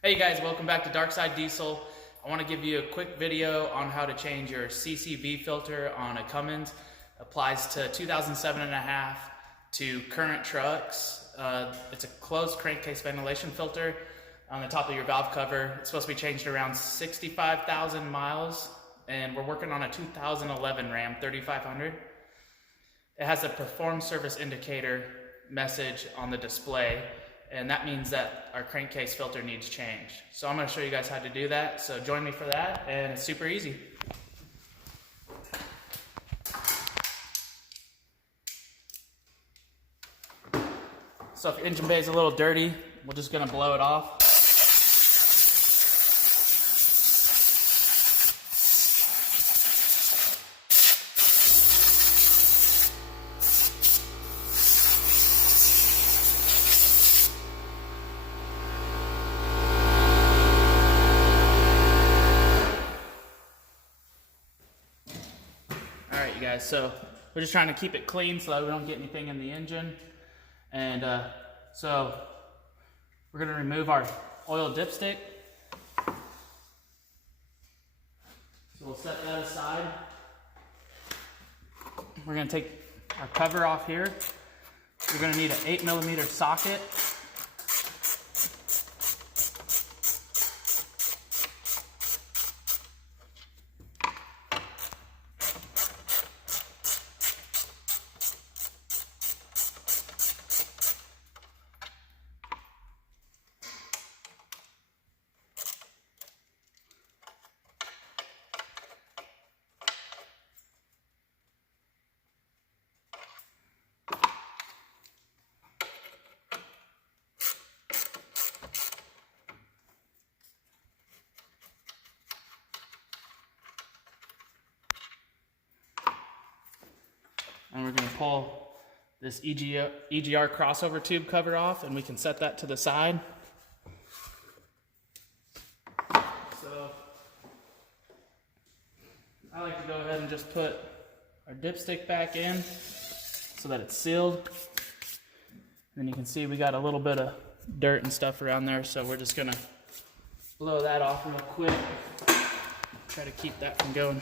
Hey guys, welcome back to Dark Side Diesel. I want to give you a quick video on how to change your CCV filter on a Cummins. Applies to 2007 and a half to current trucks. It's a closed crankcase ventilation filter on the top of your valve cover. It's supposed to be changed around 65,000 miles, and we're working on a 2011 Ram 3500. It has a perform service indicator message on the display, and that means that our crankcase filter needs change. So I'm going to show you guys how to do that, so join me for that, and it's super easy. So if your engine bay is a little dirty, we're just going to blow it off. Alright you guys, so we're just trying to keep it clean so that we don't get anything in the engine. And so we're going to remove our oil dipstick. So we'll set that aside. We're going to take our cover off here. You're going to need an 8mm socket. And we're going to pull this EGR crossover tube cover off, and we can set that to the side. So I like to go ahead and just put our dipstick back in so that it's sealed. And then you can see we got a little bit of dirt and stuff around there, so we're just going to blow that off real quick. Try to keep that from going.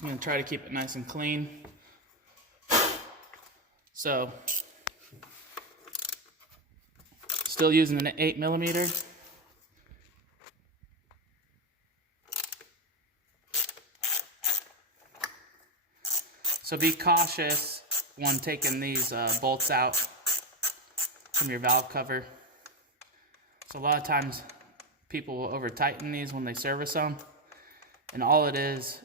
I'm going to try to keep it nice and clean. So, still using an 8mm. So be cautious when taking these bolts out from your valve cover. So a lot of times people will over tighten these when they service them, and all it is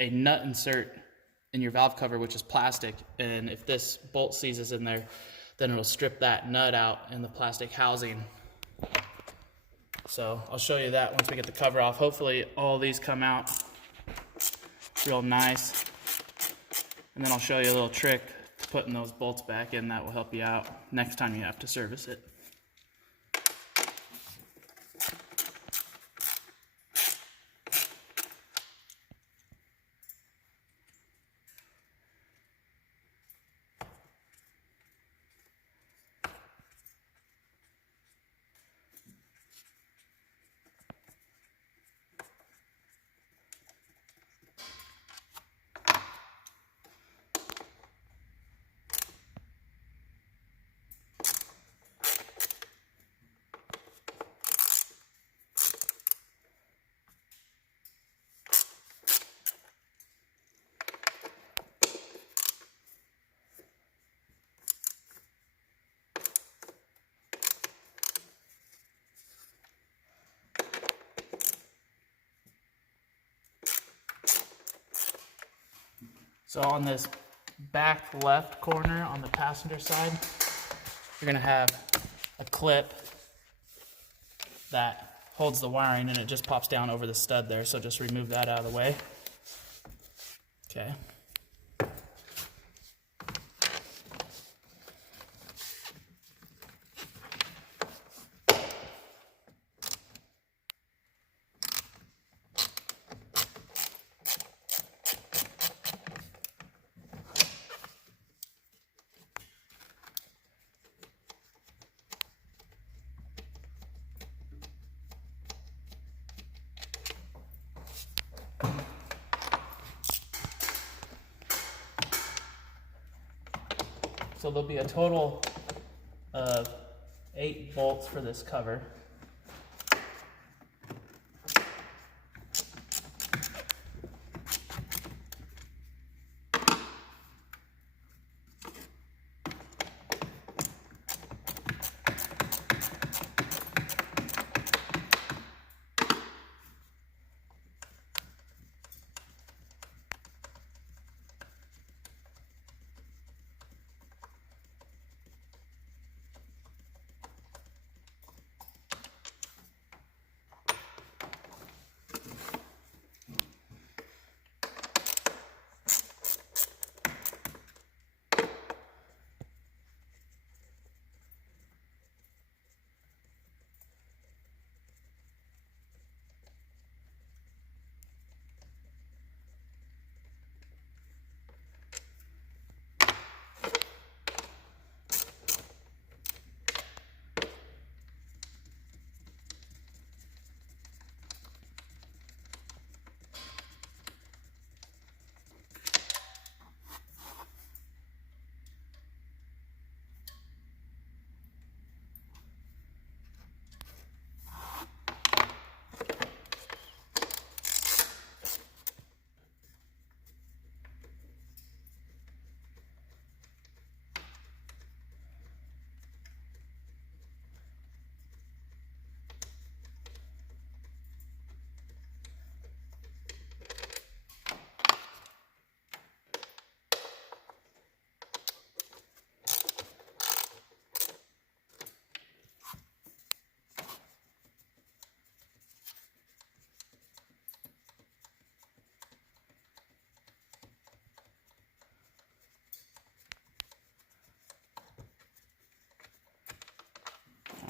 a nut insert in your valve cover, which is plastic, and if this bolt seizes in there, then it'll strip that nut out in the plastic housing. So I'll show you that once we get the cover off. Hopefully all these come out real nice, and then I'll show you a little trick to putting those bolts back in that will help you out next time you have to service it. So on this back left corner on the passenger side, you're going to have a clip that holds the wiring, and it just pops down over the stud there, so just remove that out of the way. Okay. So there'll be a total of 8 bolts for this cover.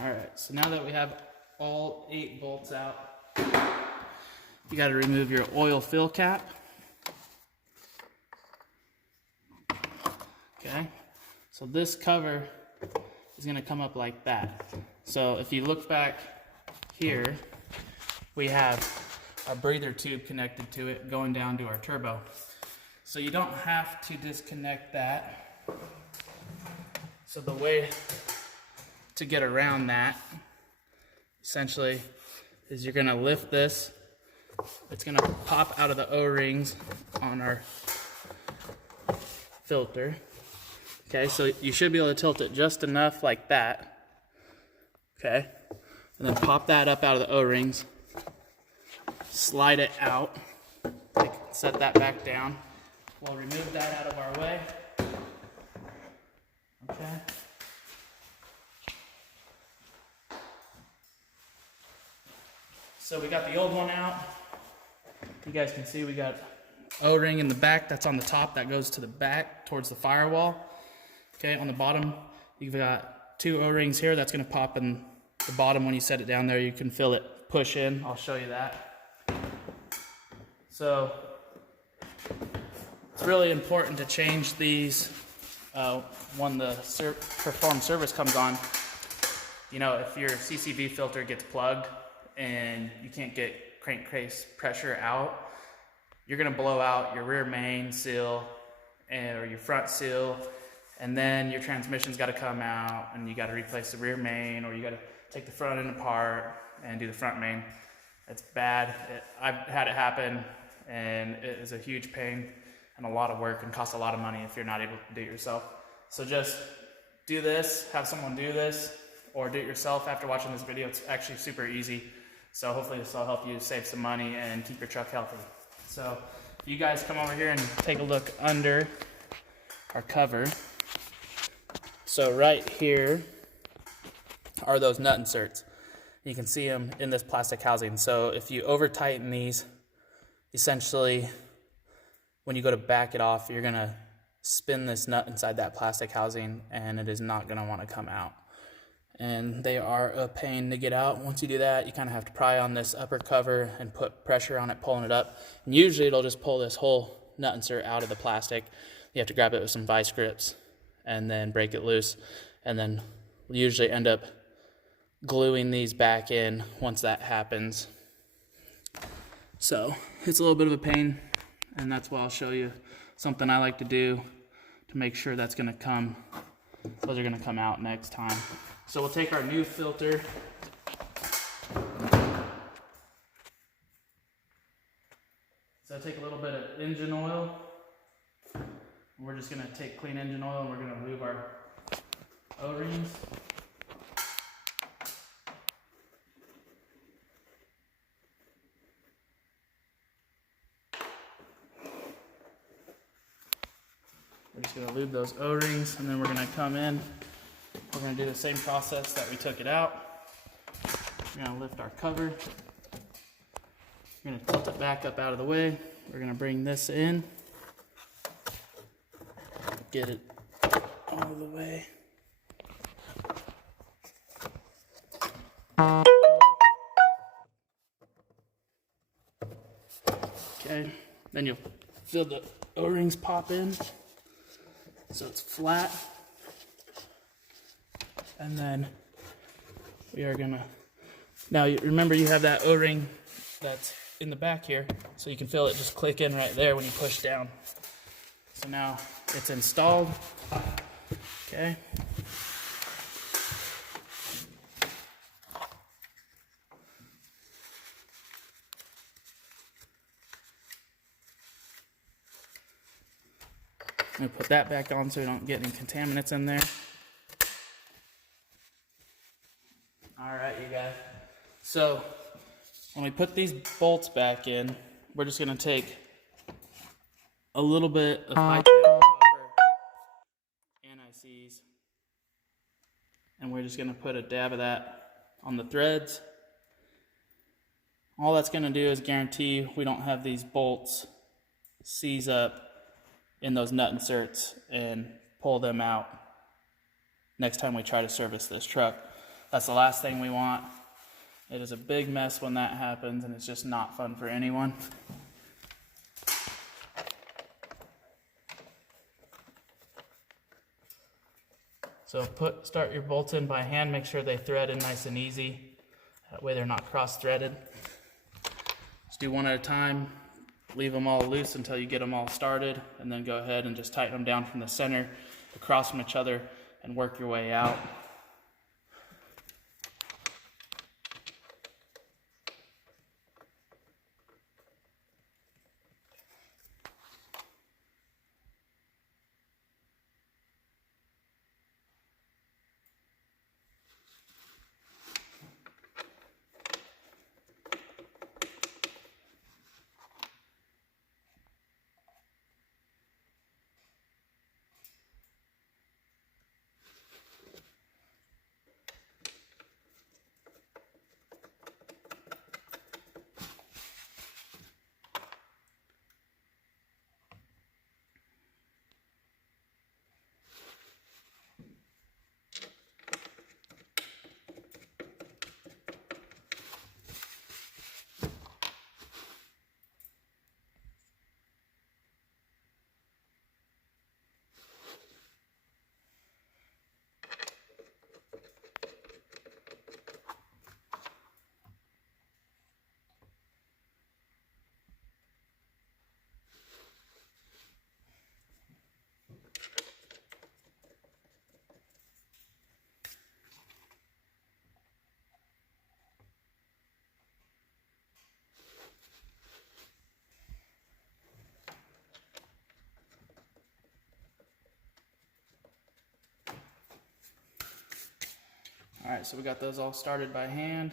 All right, so now that we have all 8 bolts out, you got to remove your oil fill cap. Okay, so this cover is going to come up like that. So if you look back here, we have our breather tube connected to it going down to our turbo. So you don't have to disconnect that. So the way to get around that essentially is you're going to lift this. It's going to pop out of the O-rings on our filter. Okay, so you should be able to tilt it just enough like that. Okay, and then pop that up out of the O-rings, slide it out, set that back down. We'll remove that out of our way. Okay. So we got the old one out. You guys can see we got O-ring in the back that's on the top that goes to the back towards the firewall. Okay, on the bottom you've got 2 O-rings here that's going to pop in the bottom when you set it down there. You can feel it push in. I'll show you that. So it's really important to change these when the perform service comes on. You know, if your CCV filter gets plugged and you can't get crankcase pressure out, you're going to blow out your rear main seal or your front seal, and then your transmission's got to come out and you got to replace the rear main, or you got to take the front end apart and do the front main. It's bad. I've had it happen, and it is a huge pain and a lot of work and costs a lot of money if you're not able to do it yourself. So just do this, have someone do this, or do it yourself after watching this video. It's actually super easy. So hopefully this will help you save some money and keep your truck healthy. So you guys come over here and take a look under our cover. So right here are those nut inserts. You can see them in this plastic housing. So if you over tighten these, essentially when you go to back it off, you're gonna spin this nut inside that plastic housing and it is not gonna wanna come out. And they are a pain to get out. Once you do that, you kind of have to pry on this upper cover and put pressure on it, pulling it up. And usually it'll just pull this whole nut insert out of the plastic. You have to grab it with some vice grips and then break it loose. And then we'll usually end up gluing these back in once that happens. So it's a little bit of a pain, and that's why I'll show you something I like to do to make sure that's gonna come Those are gonna come out next time. So we'll take our new filter. So take a little bit of engine oil. We're just gonna take clean engine oil and we're gonna lube our O-rings. We're just gonna lube those O-rings and then we're gonna come in. We're gonna do the same process that we took it out. We're gonna lift our cover. We're gonna tilt it back up out of the way. We're gonna bring this in. Get it all the way. Okay, then you'll feel the O-rings pop in. So it's flat. And then we are gonna, now remember you have that O-ring that's in the back here, so you can feel it just click in right there when you push down. So now it's installed. Okay. I'm gonna put that back on so we don't get any contaminants in there. All right, you guys. So when we put these bolts back in, we're just gonna take a little bit of high channel copper anti-seize, and we're just gonna put a dab of that on the threads. All that's gonna do is guarantee we don't have these bolts seize up in those nut inserts and pull them out next time we try to service this truck. That's the last thing we want. It is a big mess when that happens, and it's just not fun for anyone. So start your bolts in by hand, make sure they thread in nice and easy. That way they're not cross-threaded. Just do one at a time. Leave them all loose until you get them all started, and then go ahead and just tighten them down from the center across from each other and work your way out. All right, so we got those all started by hand.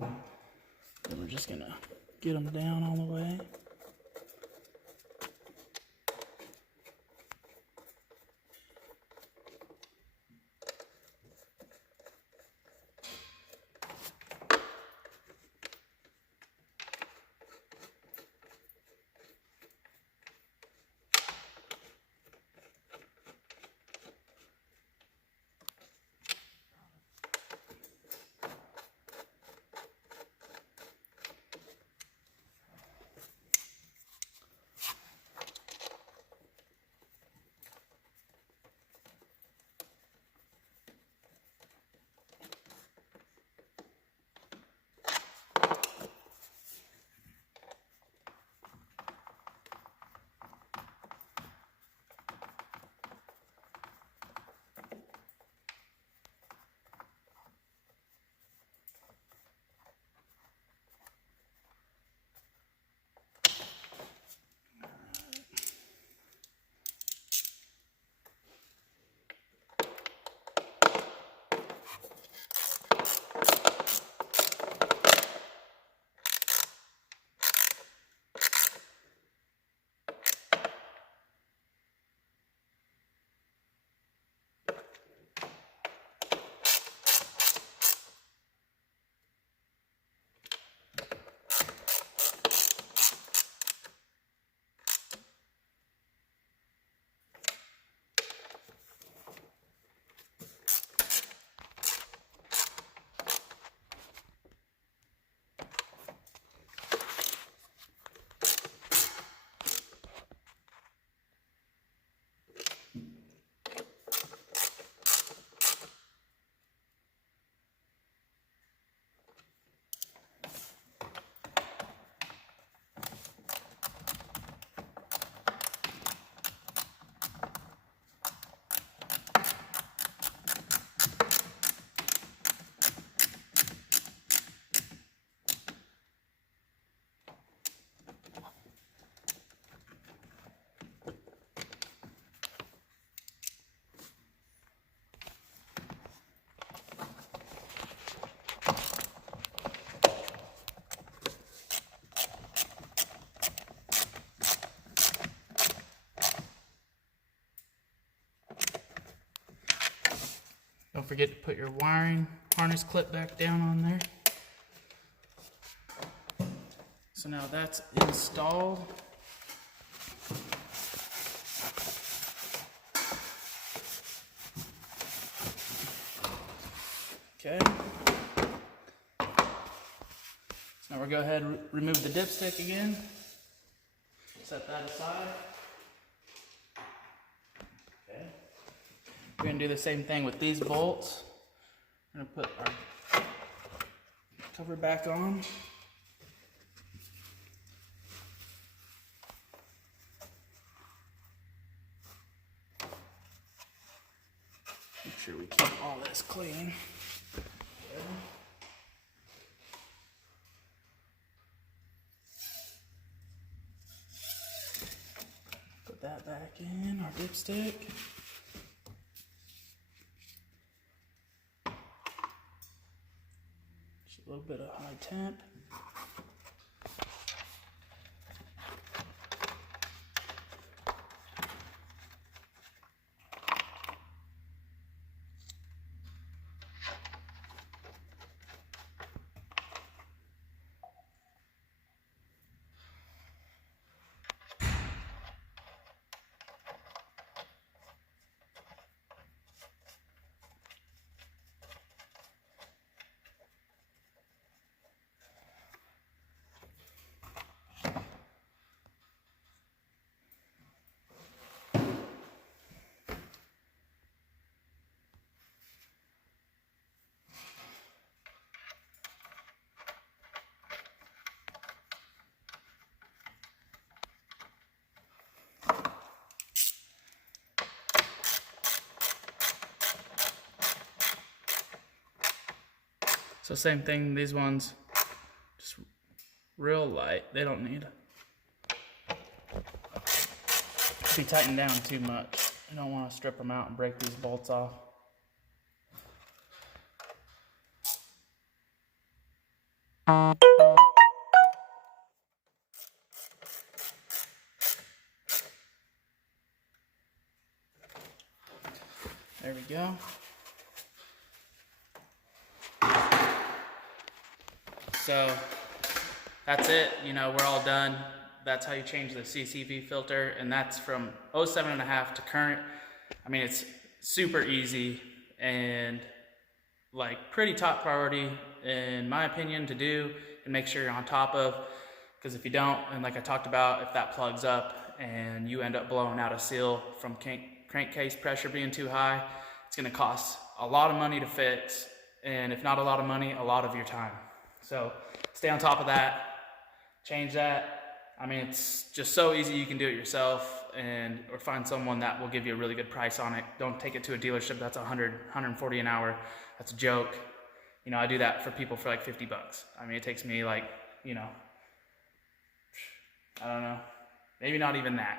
Then we're just gonna get them down all the way. forget to put your wiring harness clip back down on there. So now that's installed. Okay. So now we'll go ahead and remove the dipstick again. Set that aside. Okay. We're going to do the same thing with these bolts. I'm going to put our cover back on. Make sure we keep all this clean. Okay. Put that back in, our dipstick. Just a little bit of high temp. So same thing, these ones, just real light. They don't need to be tightened down too much. You don't want to strip them out and break these bolts off. There we go. So that's it, you know, we're all done. That's how you change the CCV filter, and that's from 07.5 to current. I mean, it's super easy and like pretty top priority in my opinion to do and make sure you're on top of, because if you don't, and like I talked about, if that plugs up and you end up blowing out a seal from crankcase pressure being too high, it's gonna cost a lot of money to fix, and if not a lot of money, a lot of your time. So stay on top of that, change that. I mean, it's just so easy, you can do it yourself, or find someone that will give you a really good price on it. Don't take it to a dealership that's $100, $140 an hour. That's a joke. You know, I do that for people for like 50 bucks. I mean, it takes me like, you know, I don't know, maybe not even that,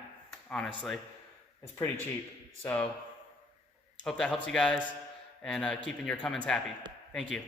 honestly. It's pretty cheap. So hope that helps you guys, and keeping your Cummins happy. Thank you.